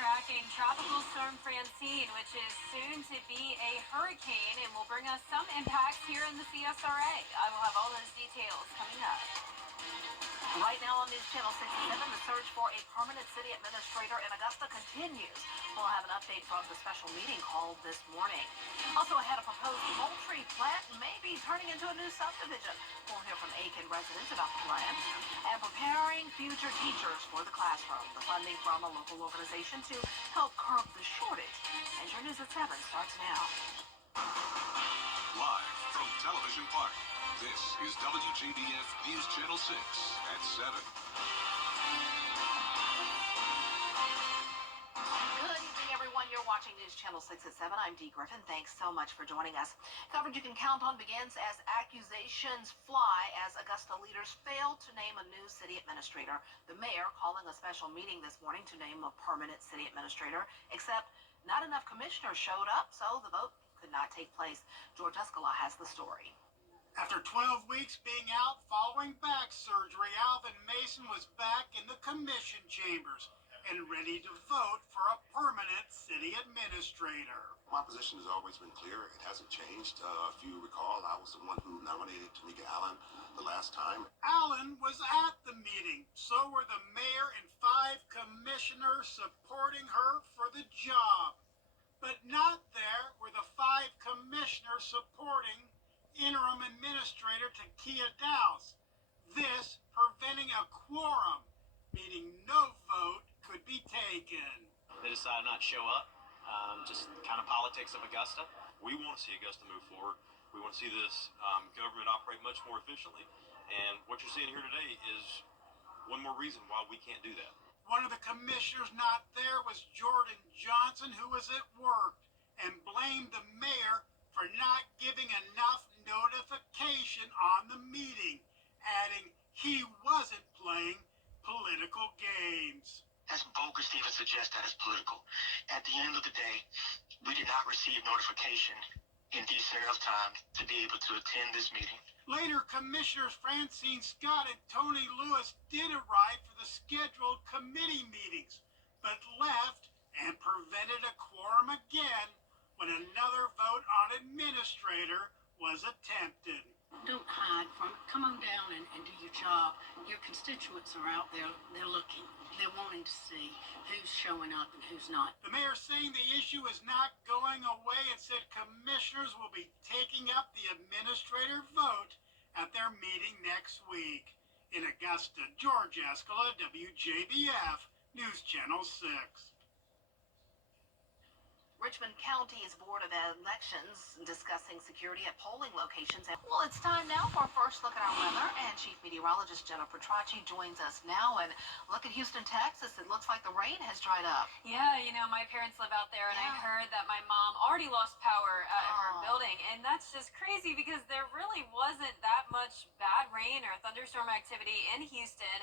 tracking Tropical Storm Francine, which is soon to be a hurricane and will bring us some impacts here in the CSRA. I will have all those details coming up. Right now on News Channel 67, the search for a permanent city administrator in Augusta continues. We'll have an update from the special meeting called this morning. Also ahead, a proposed poultry plant may be turning into a new subdivision. We'll hear from Aiken residents about the plan. And preparing future teachers for the classroom. The funding from a local organization to help curb the shortage. And your News at 7 starts now. Live from Television Park, this is WJBF News Channel 6 at 7. Good evening, everyone. You're watching News Channel 6 at 7. I'm Dee Griffin. Thanks so much for joining us. Coverage you can count on begins as accusations fly as Augusta leaders fail to name a new city administrator. The mayor calling a special meeting this morning to name a permanent city administrator, except not enough commissioners showed up, so the vote could not take place. George Escala has the story. After 12 weeks being out following back surgery, Alvin Mason was back in the commission chambers and ready to vote for a permanent city administrator. My position has always been clear. It hasn't changed. If you recall, I was the one who nominated Tamika Allen the last time. Allen was at the meeting. So were the mayor and 5 commissioners supporting her for the job. But not there were the 5 commissioners supporting interim administrator Takia Dowse. This preventing a quorum, meaning no vote could be taken. They decided not to show up. Just kind of politics of Augusta. We want to see Augusta move forward. We want to see this government operate much more efficiently. And what you're seeing here today is one more reason why we can't do that. One of the commissioners not there was Jordan Johnson, who was at work, and blamed the mayor for not giving enough notification on the meeting, adding he wasn't playing political games. That's bogus to even suggest that it's political. At the end of the day, we did not receive notification in decent enough time to be able to attend this meeting. Later, Commissioners Francine Scott and Tony Lewis did arrive for the scheduled committee meetings, but left and prevented a quorum again when another vote on administrator was attempted. Don't hide from it. Come on down and do your job. Your constituents are out there. They're looking. They're wanting to see who's showing up and who's not. The mayor saying the issue is not going away and said commissioners will be taking up the administrator vote at their meeting next week. In Augusta, George Escala, WJBF, News Channel 6. Richmond County's Board of Elections discussing security at polling locations. Well, it's time now for our first look at our weather, and Chief Meteorologist Jennifer Tracci joins us now. And look at Houston, Texas. It looks like the rain has dried up. Yeah, my parents live out there, and I heard that my mom already lost power at her building, and that's just crazy because there really wasn't that much bad rain or thunderstorm activity in Houston,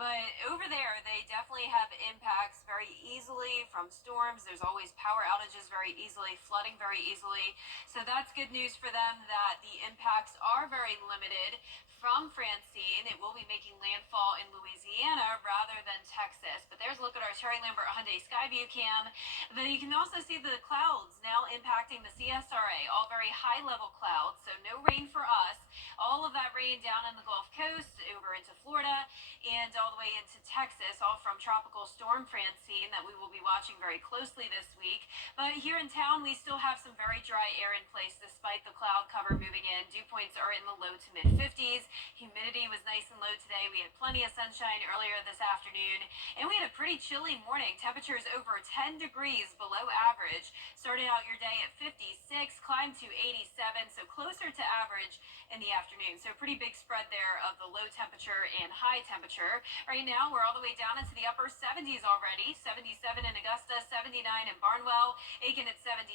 but over there they definitely have impacts very easily from storms. There's always power outages very easily, flooding very easily, so that's good news for them that the impacts are very limited from Francine. It will be making landfall in Louisiana rather than Texas. But there's a look at our Terry Lambert Hyundai Skyview cam. Then you can also see the clouds now impacting the CSRA, all very high level clouds, so no rain for us. All of that rain down in the Gulf Coast, over into Florida, and all the way into Texas, all from Tropical Storm Francine that we will be watching very closely this week. But here in town, we still have some very dry air in place despite the cloud cover moving in. Dew points are in the low to mid 50s. Humidity was nice and low today. We had plenty of sunshine earlier this afternoon, and we had a pretty chilly morning. Temperatures over 10 degrees below average. Started out your day at 56, climbed to 87, so closer to average in the afternoon. So pretty big spread there of the low temperature and high temperature. Right now, we're all the way down into the upper 70s already. 77 in Augusta, 79 in Barnwell, Aiken at 78,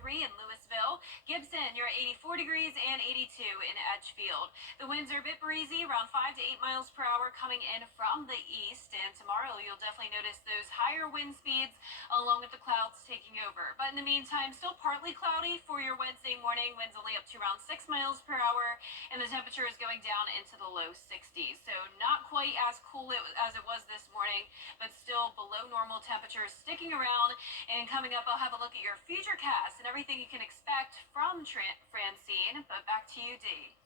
83 in Louisville. Gibson, you're at 84 degrees and 82 in Edgefield. The winds are a bit breezy, around 5 to 8 miles per hour coming in from the east. And tomorrow you'll definitely notice those higher wind speeds along with the clouds taking over. But in the meantime, still partly cloudy for your Wednesday morning. Winds only up to around 6 miles per hour, and the temperature is going down into the low 60s. So not quite as cool as it was this morning, but still below normal temperatures sticking around. And coming up, I'll have a look at your futurecast and everything you can expect from Francine. But back to you, Dee.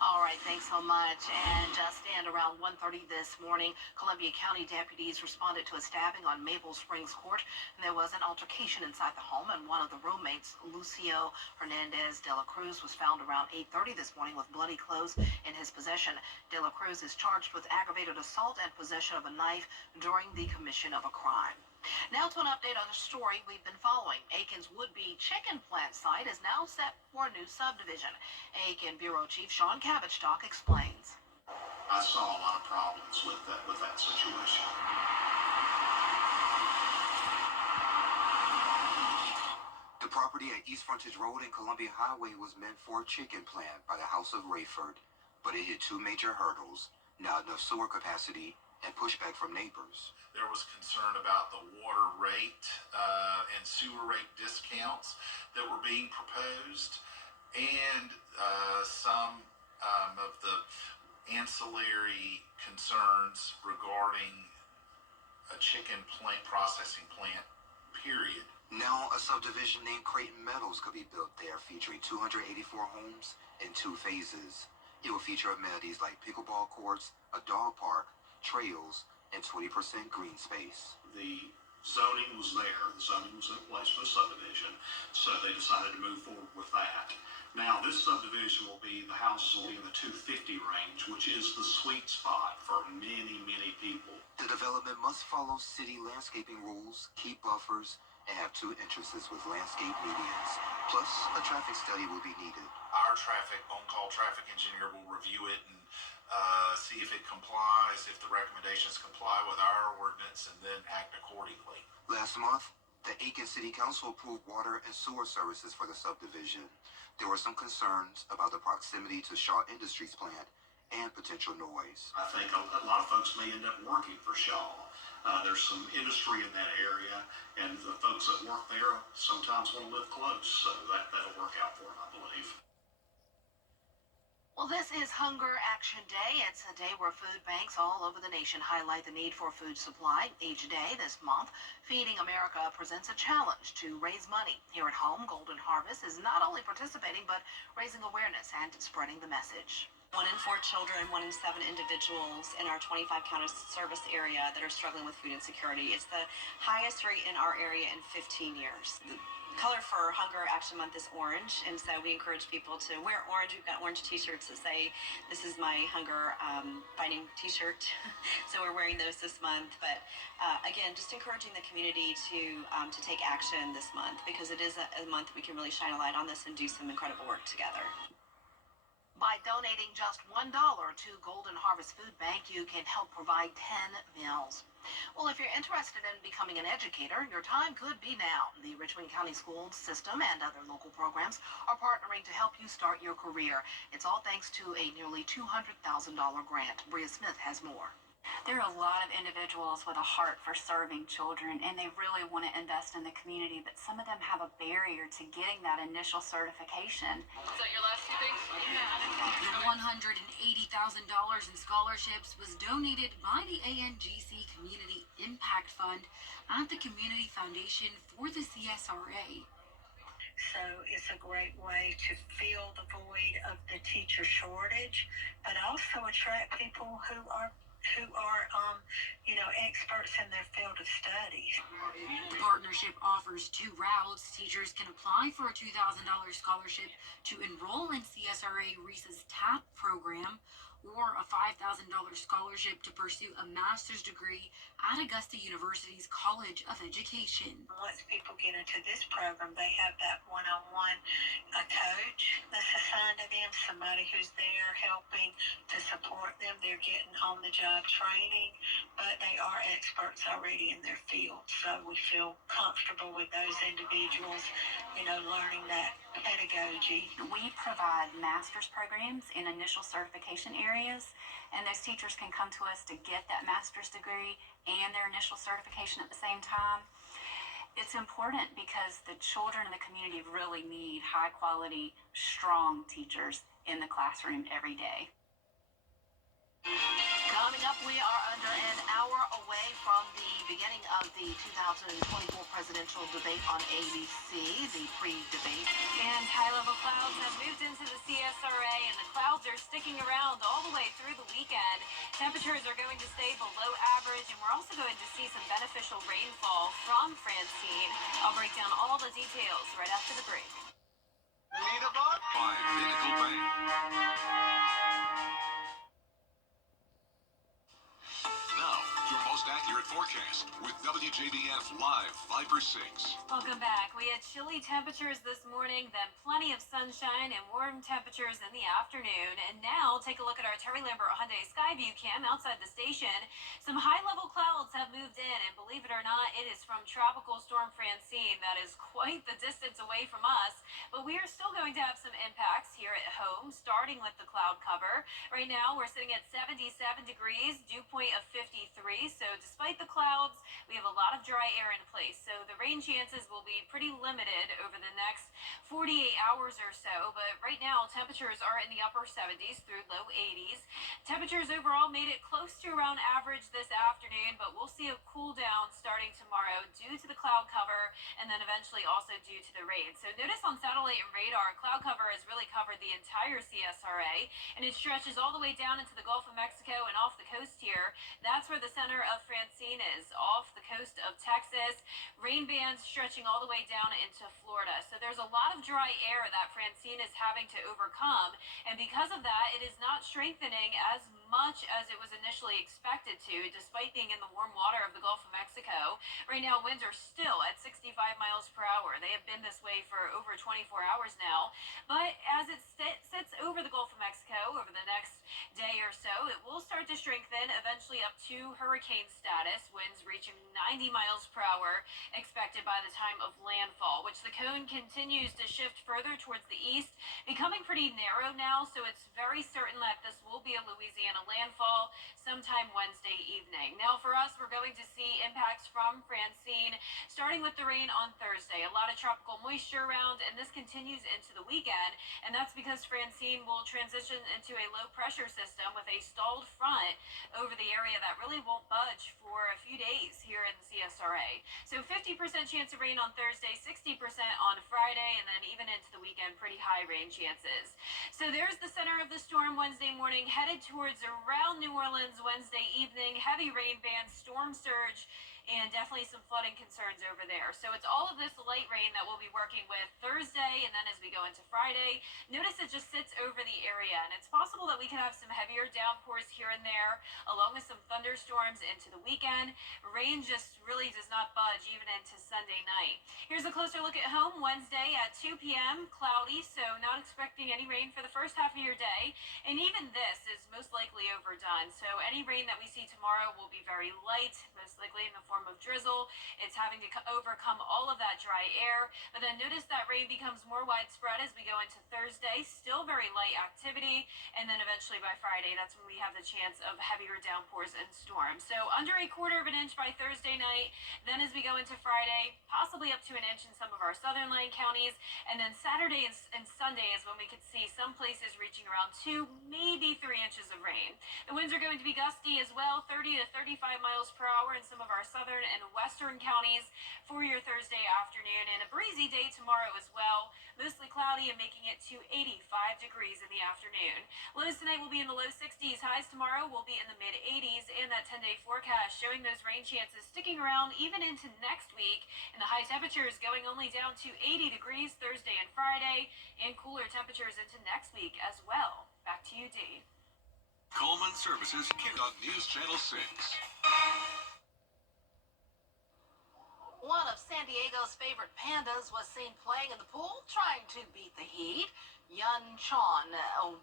All right, thanks so much. And just at around 1:30 this morning, Columbia County deputies responded to a stabbing on Maple Springs Court. And there was an altercation inside the home, and one of the roommates, Lucio Hernandez de la Cruz, was found around 8:30 this morning with bloody clothes in his possession. De la Cruz is charged with aggravated assault and possession of a knife during the commission of a crime. Now to an update on a story we've been following. Aiken's would-be chicken plant site is now set for a new subdivision. Aiken Bureau Chief Sean Cabbage-Stock explains. I saw a lot of problems with that situation. The property at East Frontage Road and Columbia Highway was meant for a chicken plant by the House of Rayford, but it hit two major hurdles: not enough sewer capacity and pushback from neighbors. There was concern about the water rate and sewer rate discounts that were being proposed, and some of the ancillary concerns regarding a chicken plant processing plant, period. Now a subdivision named Creighton Meadows could be built there, featuring 284 homes in 2 phases. It will feature amenities like pickleball courts, a dog park, trails, and 20% green space. The zoning was there, the zoning was in place for the subdivision, so they decided to move forward with that. Now, this subdivision the houses will be in the 250 range, which is the sweet spot for many, many people. The development must follow city landscaping rules, keep buffers, and have 2 entrances with landscape medians. Plus, a traffic study will be needed. Our on-call traffic engineer will review it and see if it complies, if the recommendations comply with our ordinance, and then act accordingly. Last month, the Aiken City Council approved water and sewer services for the subdivision. There were some concerns about the proximity to Shaw Industries plant and potential noise. I think a lot of folks may end up working for Shaw. There's some industry in that area, and the folks that work there sometimes want to live close, so that'll work out for them, I believe. Well, this is Hunger Action Day. It's a day where food banks all over the nation highlight the need for food supply. Each day this month, Feeding America presents a challenge to raise money. Here at home, Golden Harvest is not only participating, but raising awareness and spreading the message. 1 in 4 children, 1 in 7 individuals in our 25 county service area that are struggling with food insecurity. It's the highest rate in our area in 15 years. The color for Hunger Action Month is orange, and so we encourage people to wear orange. We've got orange t-shirts that say, "This is my hunger fighting t-shirt." So we're wearing those this month. But again, just encouraging the community to take action this month, because it is a month we can really shine a light on this and do some incredible work together. By donating just $1 to Golden Harvest Food Bank, you can help provide 10 meals. Well, if you're interested in becoming an educator, your time could be now. The Richmond County School System and other local programs are partnering to help you start your career. It's all thanks to a nearly $200,000 grant. Bria Smith has more. There are a lot of individuals with a heart for serving children, and they really want to invest in the community, but some of them have a barrier to getting that initial certification. Is that your last 2 things? The $180,000 in scholarships was donated by the ANGC Community Impact Fund at the Community Foundation for the CSRA. So it's a great way to fill the void of the teacher shortage, but also attract people who are experts in their field of studies. The partnership offers 2 routes. Teachers can apply for a $2,000 scholarship to enroll in CSRA REIS's TAP program, or a $5,000 scholarship to pursue a master's degree at Augusta University's College of Education. Once people get into this program, they have that one-on-one coach that's assigned to them, somebody who's there helping to support them. They're getting on-the-job training, but they are experts already in their field. So we feel comfortable with those individuals, learning that pedagogy. We provide master's programs in initial certification areas, and those teachers can come to us to get that master's degree and their initial certification at the same time. It's important because the children in the community really need high quality, strong teachers in the classroom every day. Coming up, we are under an hour away from the beginning of the 2024 presidential debate on ABC, the pre-debate. And high-level clouds have moved into the CSRA, and the clouds are sticking around all the way through the weekend. Temperatures are going to stay below average, and we're also going to see some beneficial rainfall from Francine. I'll break down all the details right after the break. Need a buck? By Pinnacle Bank. Now, your most accurate forecast with WJBF Live 5/6. Welcome back. We had chilly temperatures this morning, then plenty of sunshine and warm temperatures in the afternoon. And now, take a look at our Terry Lambert Hyundai Skyview cam outside the station. Some high-level clouds have moved in, and believe it or not, it is from Tropical Storm Francine. That is quite the distance away from us, but we are still going to have some impacts here at home, starting with the cloud cover. Right now, we're sitting at 77 degrees, dew point of 53. So despite the clouds, we have a lot of dry air in place. So the rain chances will be pretty limited over the next 48 hours or so. But right now, temperatures are in the upper 70s through low 80s. Temperatures overall made it close to around average this afternoon, but we'll see a cool down starting tomorrow due to the cloud cover and then eventually also due to the rain. So notice on satellite and radar, cloud cover has really covered the entire CSRA, and it stretches all the way down into the Gulf of Mexico and off the coast here. That's where the center of Francine is, off the coast of Texas. Rain bands stretching all the way down into Florida. So there's a lot of dry air that Francine is having to overcome, and because of that, it is not strengthening as much as it was initially expected to, despite being in the warm water of the Gulf of Mexico. Right now, winds are still at 65 miles per hour. They have been this way for over 24 hours now, but as it sits over the Gulf of Mexico over the next day or so, it will start to strengthen, eventually up to hurricane status, winds reaching 90 miles per hour expected by the time of landfall, which the cone continues to shift further towards the east, becoming pretty narrow now, so it's very certain that this will be a Louisiana landfall sometime Wednesday evening. Now for us, we're going to see impacts from Francine, starting with the rain on Thursday. A lot of tropical moisture around, and this continues into the weekend, and that's because Francine will transition into a low pressure system with a stalled front over the area that really won't budge for a few days here in the CSRA. So 50% chance of rain on Thursday, 60% on Friday, and then even into the weekend, pretty high rain chances. So there's the center of the storm Wednesday morning, headed towards around New Orleans Wednesday evening. Heavy rain bands, storm surge, and definitely some flooding concerns over there. So it's all of this light rain that we'll be working with Thursday, and then as we go into Friday, notice it just sits over the area, and it's possible that we can have some heavier downpours here and there, along with some thunderstorms into the weekend. Rain just really does not budge even into Sunday night. Here's a closer look at home. Wednesday at 2 p.m., cloudy, so not expecting any rain for the first half of your day, and even this is most likely overdone. So any rain that we see tomorrow will be very light, most likely in the form of drizzle. It's having to overcome all of that dry air, but then notice that rain becomes more widespread as we go into Thursday. Still very light activity, and then eventually by Friday, that's when we have the chance of heavier downpours and storms. So under a quarter of an inch by Thursday night. Then as we go into Friday, possibly up to an inch in some of our southern line counties, and then Saturday and Sunday is when we could see some places reaching around 2, maybe 3 inches of rain. The winds are going to be gusty as well, 30 to 35 miles per hour in some of our southern and western counties for your Thursday afternoon, and a breezy day tomorrow as well. Mostly cloudy and making it to 85 degrees in the afternoon. Lows tonight will be in the low 60s. Highs tomorrow will be in the mid 80s, and that 10-day forecast showing those rain chances sticking around even into next week, and the high temperatures going only down to 80 degrees Thursday and Friday, and cooler temperatures into next week as well. Back to you, Dee. Coleman Services, News Channel 6. One of San Diego's favorite pandas was seen playing in the pool, trying to beat the heat. Yun Chon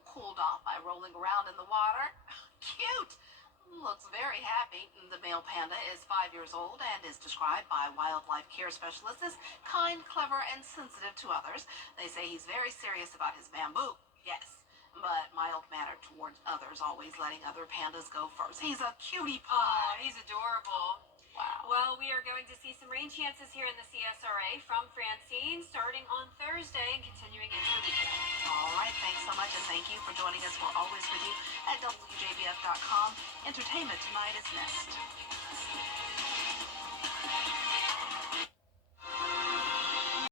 cooled off by rolling around in the water. Cute! Looks very happy. The male panda is 5 years old and is described by wildlife care specialists as kind, clever, and sensitive to others. They say he's very serious about his bamboo. Yes, but mild-mannered towards others, always letting other pandas go first. He's a cutie pie. Oh, he's adorable. Wow. Well, we are going to see some rain chances here in the CSRA from Francine starting on Thursday and continuing into the weekend. All right, thanks so much, and thank you for joining us. We're always with you at WJBF.com. Entertainment tonight is next.